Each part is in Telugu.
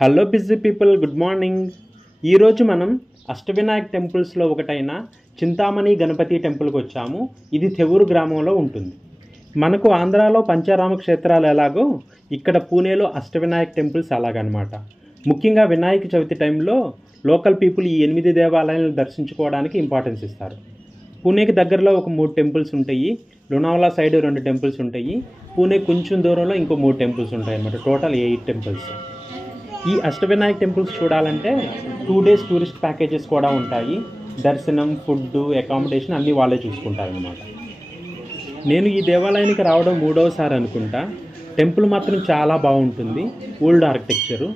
Hello busy people, good morning. ఈరోజు మనం అష్టవినాయక్ టెంపుల్స్లో ఒకటైన చింతామణి గణపతి టెంపుల్కి వచ్చాము. ఇది తెవూరు గ్రామంలో ఉంటుంది. మనకు ఆంధ్రాలో పంచారామ క్షేత్రాలు ఎలాగో ఇక్కడ పూణేలో అష్టవినాయక్ టెంపుల్స్ అలాగనమాట. ముఖ్యంగా వినాయక చవితి టైంలో లోకల్ పీపుల్ ఈ 8 దేవాలయాలను దర్శించుకోవడానికి ఇంపార్టెన్స్ ఇస్తారు. పూణేకి దగ్గరలో ఒక 3 టెంపుల్స్ ఉంటాయి. లోనావాలా సైడ్ 2 టెంపుల్స్ ఉంటాయి. పూణే కొంచెం దూరంలో ఇంకో 3 టెంపుల్స్ ఉంటాయి అన్నమాట. Total 8 temples. ఈ అష్టవినాయక్ టెంపుల్స్ చూడాలంటే 2 డేస్ టూరిస్ట్ ప్యాకేజెస్ కూడా ఉంటాయి. దర్శనం, ఫుడ్, అకామిడేషన్ అన్నీ వాళ్ళే చూసుకుంటారనమాట. నేను ఈ దేవాలయానికి రావడం 3వసారి అనుకుంటా. టెంపుల్ మాత్రం చాలా బాగుంటుంది. ఓల్డ్ ఆర్కిటెక్చరు,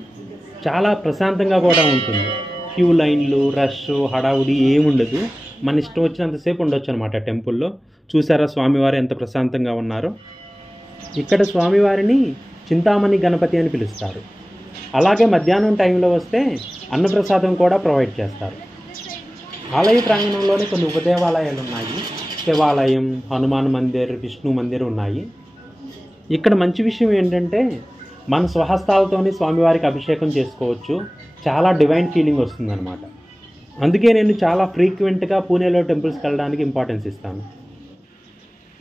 చాలా ప్రశాంతంగా కూడా ఉంటుంది. క్యూ లైన్లు, రష్, హడావుడి ఏముండదు. మన ఇష్టం వచ్చినంతసేపు ఉండొచ్చు అనమాట టెంపుల్లో. చూసారా స్వామివారు ఎంత ప్రశాంతంగా ఉన్నారో. ఇక్కడ స్వామివారిని చింతామణి గణపతి అని పిలుస్తారు. అలాగే మధ్యాహ్నం టైంలో వస్తే అన్నప్రసాదం కూడా ప్రొవైడ్ చేస్తారు. ఆలయ ప్రాంగణంలోనే కొన్ని ఉపదేవాలయాలు ఉన్నాయి. శివాలయం, హనుమాన్ మందిర్, విష్ణు మందిర్ ఉన్నాయి. ఇక్కడ మంచి విషయం ఏంటంటే మన స్వహస్తాలతోని స్వామివారికి అభిషేకం చేసుకోవచ్చు. చాలా డివైన్ ఫీలింగ్ వస్తుందన్నమాట. అందుకే నేను చాలా ఫ్రీక్వెంట్గా పూణేలో టెంపుల్స్కి వెళ్ళడానికి ఇంపార్టెన్స్ ఇస్తాను.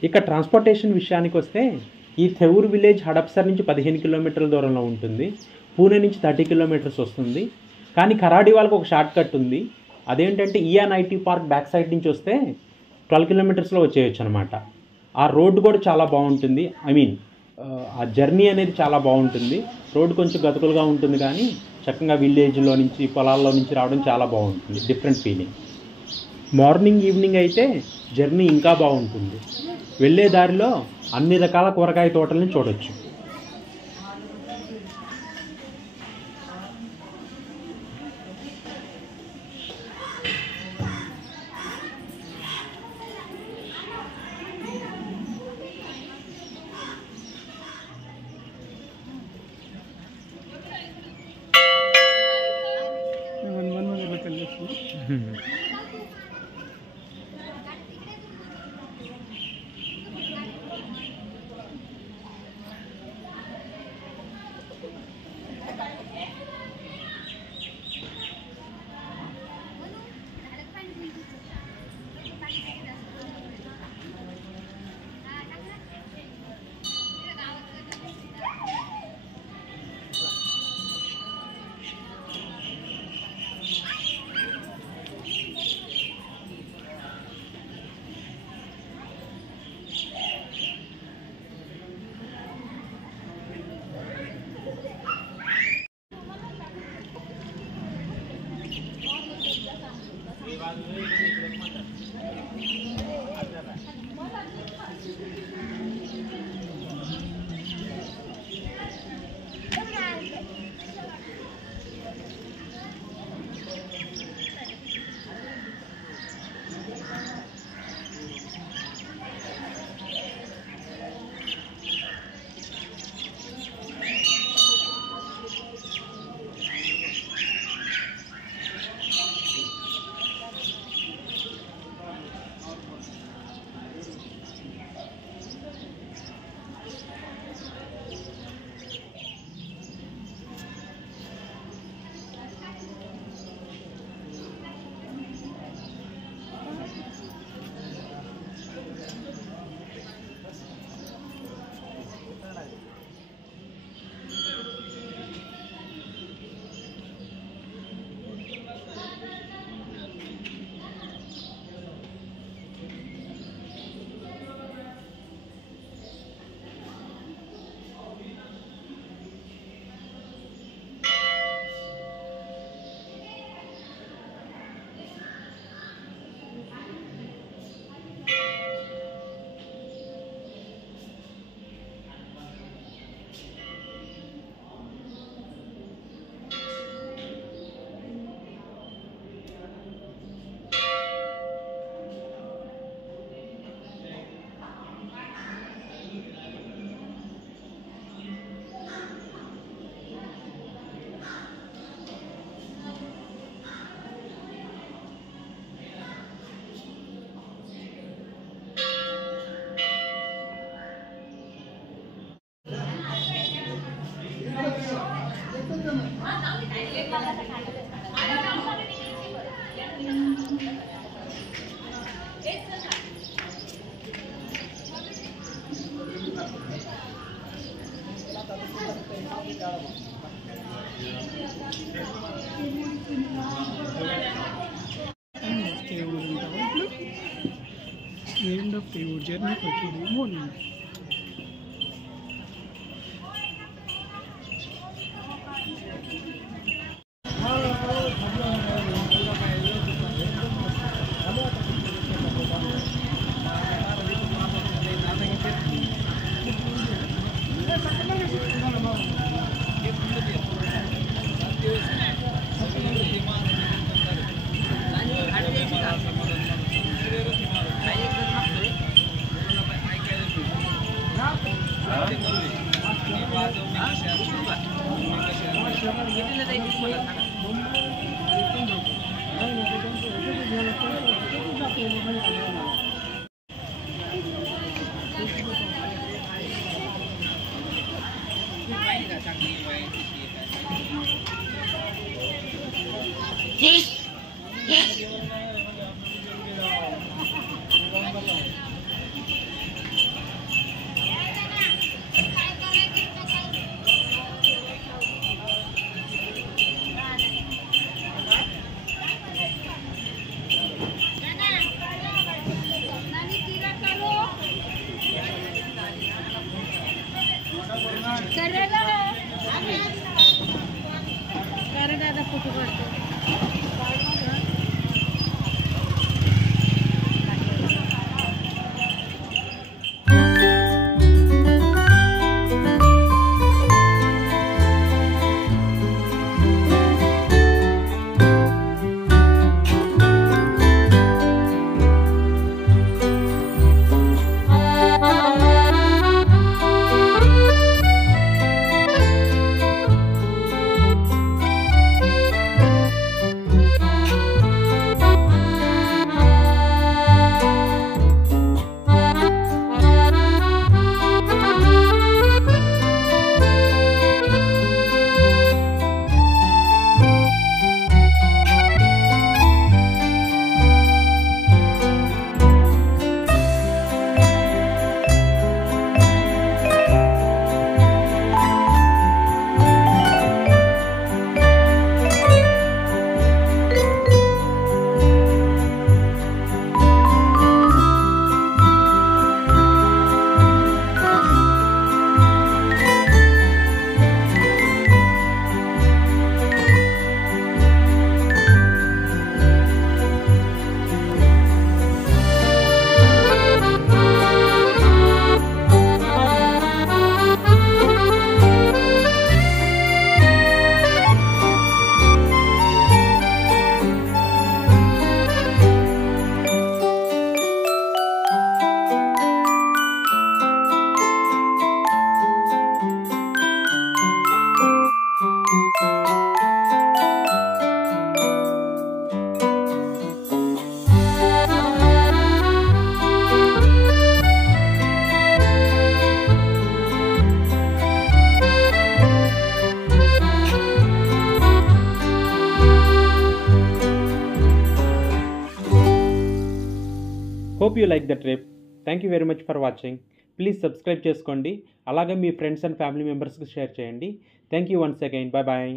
ఇక ట్రాన్స్పోర్టేషన్ విషయానికి వస్తే ఈ తెవూరు విలేజ్ హడప్సర్ నుంచి 15 కిలోమీటర్ల దూరంలో ఉంటుంది. పూణే నుంచి 30 కిలోమీటర్స్ వస్తుంది. కానీ కరాడి వాళ్ళకి ఒక షార్ట్ కట్ ఉంది. అదేంటంటే ఈయాన్ ఐటీ పార్క్ బ్యాక్ సైడ్ నుంచి వస్తే 12 కిలోమీటర్స్లో వచ్చేయచ్చు అనమాట. ఆ రోడ్డు కూడా చాలా బాగుంటుంది. ఆ జర్నీ అనేది చాలా బాగుంటుంది. రోడ్డు కొంచెం గతుకులుగా ఉంటుంది కానీ చక్కగా విలేజ్లో నుంచి, పొలాల్లో నుంచి రావడం చాలా బాగుంటుంది. Different feeling. మార్నింగ్, ఈవినింగ్ అయితే జర్నీ ఇంకా బాగుంటుంది. వెళ్ళే దారిలో అన్ని రకాల కూరగాయ తోటల్ని చూడొచ్చు. End of the journey for the morning. Hope you like the trip. Thank you very much for watching. Please subscribe చేసుకోండి. అలాగే మీ ఫ్రెండ్స్ అండ్ ఫ్యామిలీ మెంబర్స్కి షేర్ చేయండి. Thank you once again. Bye bye.